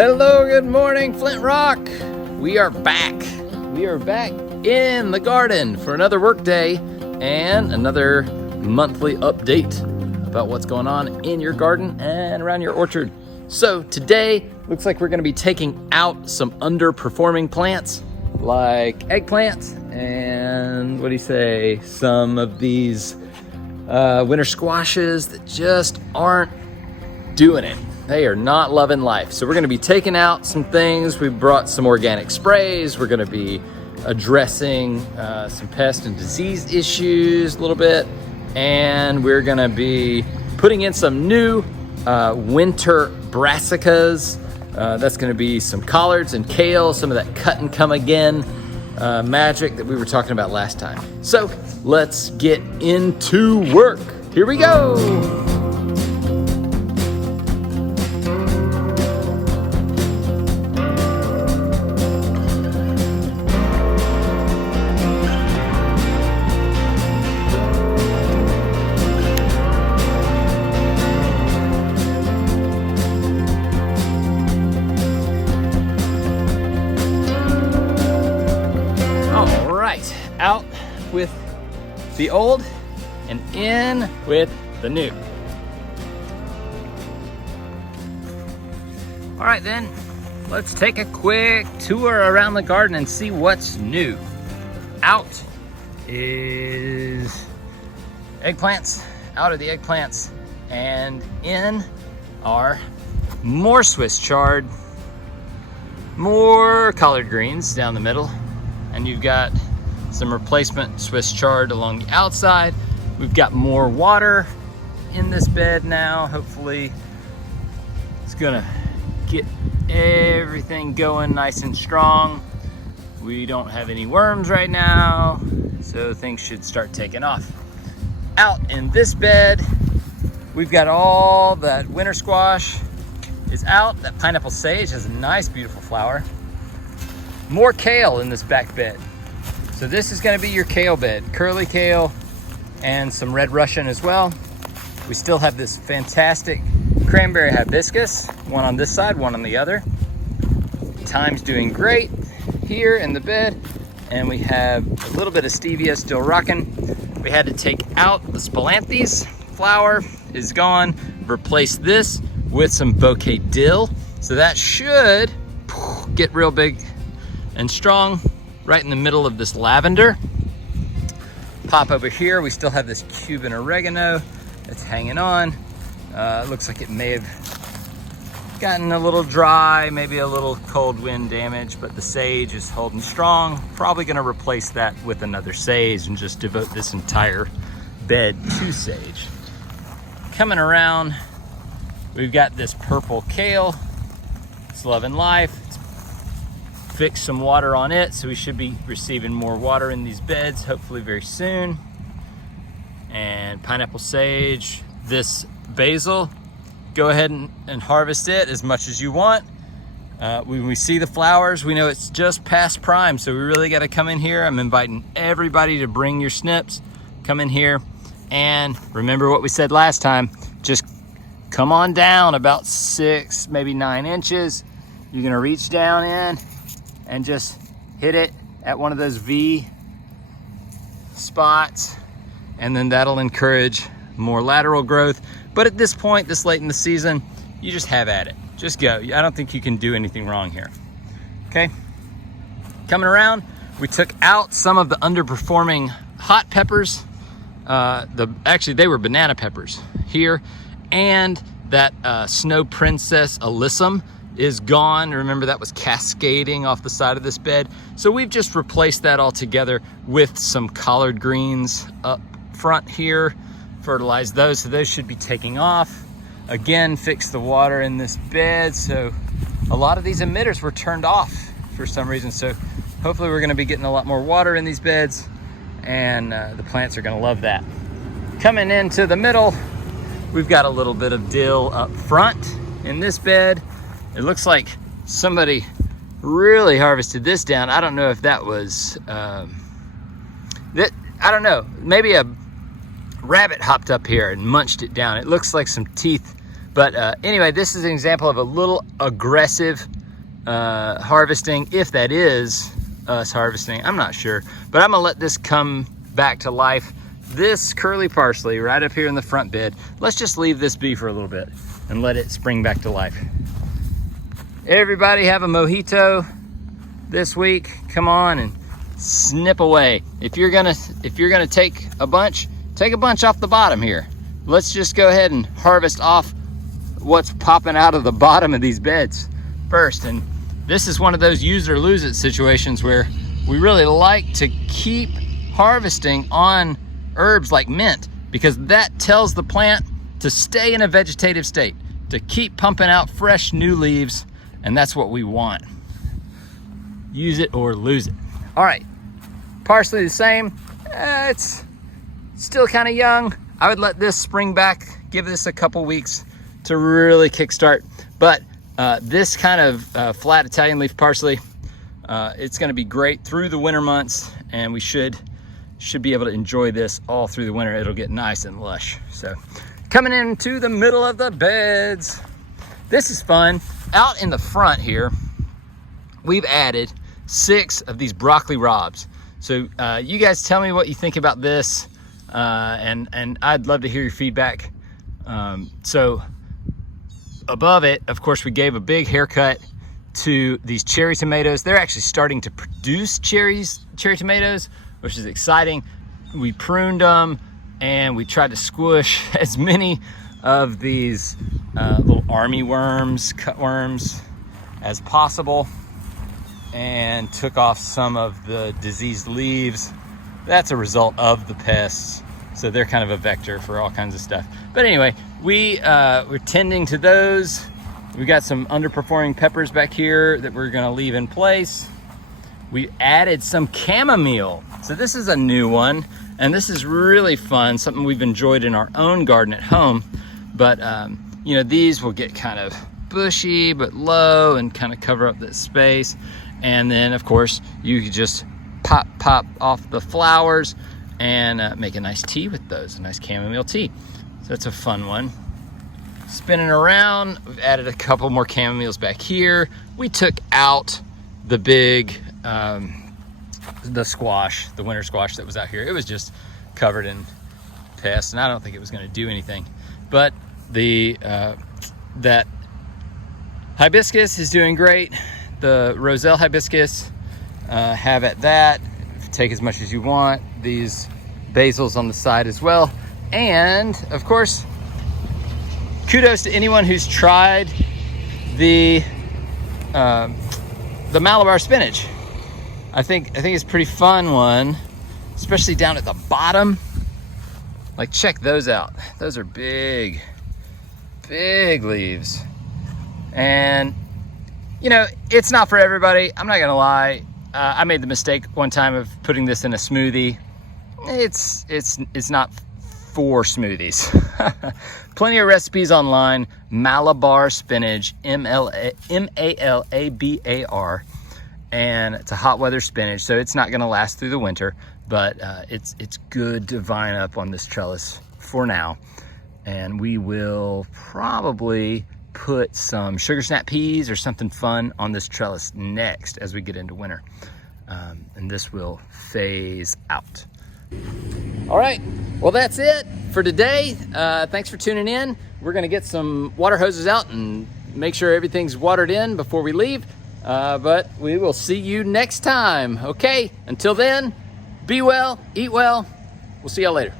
Hello, good morning, Flint Rock. We are back. We are back in the garden for another work day and another monthly update about what's going on in your garden and around your orchard. So today, looks like we're gonna be taking out some underperforming plants like eggplants and some of these winter squashes that just aren't doing it. They are not loving life. So we're gonna be taking out some things. We brought some organic sprays. We're gonna be addressing some pest and disease issues a little bit. And we're gonna be putting in some new winter brassicas. That's gonna be some collards and kale, some of that cut and come again magic that we were talking about last time. So let's get into work. Here we go. Out with the old and in with the new. All right then, let's take a quick tour around the garden and see what's new. Out is eggplants, out of the eggplants, and in are more Swiss chard, more collard greens down the middle, and you've got some replacement Swiss chard along the outside. We've got more water in this bed now. Hopefully it's gonna get everything going nice and strong. We don't have any worms right now, so things should start taking off. Out in this bed, we've got all that winter squash is out. That pineapple sage has a nice, beautiful flower. More kale in this back bed. So this is gonna be your kale bed, curly kale and some red Russian as well. We still have this fantastic cranberry hibiscus, one on this side, one on the other. Thyme's doing great here in the bed, and we have a little bit of stevia still rocking. We had to take out the spilanthes, flower is gone, replace this with some bouquet dill. So that should get real big and strong. Right in the middle of this lavender. Pop over here, we still have this Cuban oregano that's hanging on. Looks like it may have gotten a little dry, maybe a little cold wind damage, but the sage is holding strong. Probably gonna replace that with another sage and just devote this entire bed to sage. Coming around, we've got this purple kale. It's loving life. Fix some water on it, so we should be receiving more water in these beds hopefully very soon. And pineapple sage, this basil, go ahead and harvest it as much as you want. When we see the flowers, we know it's just past prime, so we really got to come in here. I'm inviting everybody to bring your snips, come in here, and remember what we said last time, just come on down about 6, maybe 9 inches. You're gonna reach down in and just hit it at one of those V spots, and then that'll encourage more lateral growth. But at this point, this late in the season, you just have at it. Just go. I don't think you can do anything wrong here. Okay, coming around, we took out some of the underperforming hot peppers. Actually, they were banana peppers here, and that Snow Princess Alyssum is gone. Remember, that was cascading off the side of this bed. So we've just replaced that all together with some collard greens up front here, fertilize those, so those should be taking off. Again, fix the water in this bed. So a lot of these emitters were turned off for some reason. So hopefully we're gonna be getting a lot more water in these beds, and the plants are gonna love that. Coming into the middle, we've got a little bit of dill up front in this bed. It looks like somebody really harvested this down. I don't know if that was, I don't know, maybe a rabbit hopped up here and munched it down. It looks like some teeth But anyway, this is an example of a little aggressive harvesting, if that is us harvesting. I'm not sure, but I'm gonna let this come back to life. This curly parsley right up here in the front bed, let's just leave this be for a little bit and let it spring back to life. Everybody have a mojito this week. Come on and snip away. If you're gonna take a bunch off the bottom here. Let's just go ahead and harvest off what's popping out of the bottom of these beds first. And this is one of those use or lose it situations where we really like to keep harvesting on herbs like mint, because that tells the plant to stay in a vegetative state, to keep pumping out fresh new leaves, and that's what we want. Use it or lose it. All right, parsley the same. It's still kind of young. I would let this spring back, give this a couple weeks to really kickstart. But this kind of flat Italian leaf parsley, it's gonna be great through the winter months, and we should be able to enjoy this all through the winter. It'll get nice and lush. So coming into the middle of the beds, this is fun. Out in the front here, we've added 6 of these broccoli robs. So you guys tell me what you think about this, and I'd love to hear your feedback. So above it, of course, we gave a big haircut to these cherry tomatoes. They're actually starting to produce cherry tomatoes, which is exciting. We pruned them and we tried to squish as many of these little army worms, cutworms, as possible, and took off some of the diseased leaves. That's a result of the pests, so they're kind of a vector for all kinds of stuff. But anyway, we're tending to those. We got some underperforming peppers back here that we're gonna leave in place. We added some chamomile. So this is a new one, and this is really fun, something we've enjoyed in our own garden at home. But you know, these will get kind of bushy but low and kind of cover up that space. And then of course you could just pop off the flowers and make a nice tea with those, a nice chamomile tea. So that's a fun one. Spinning around, we've added a couple more chamomiles back here. We took out the big the squash, the winter squash that was out here. It was just covered in pests, and I don't think it was going to do anything. But the that hibiscus is doing great. The roselle hibiscus, have at that. Take as much as you want. These basils on the side as well. And of course, kudos to anyone who's tried the Malabar spinach. I think it's a pretty fun one, especially down at the bottom. Like, check those out. Those are big leaves. And you know, it's not for everybody. I'm not gonna lie. I made the mistake one time of putting this in a smoothie. It's not for smoothies. Plenty of recipes online. Malabar spinach, M-A-L-A-B-A-R, and it's a hot weather spinach, so it's not going to last through the winter, but it's good to vine up on this trellis for now. And we will probably put some sugar snap peas or something fun on this trellis next as we get into winter, and this will phase out. All right, well, that's it for today. Thanks for tuning in. We're gonna get some water hoses out and make sure everything's watered in before we leave, but we will see you next time. Okay, until then, be well, eat well. We'll see y'all later.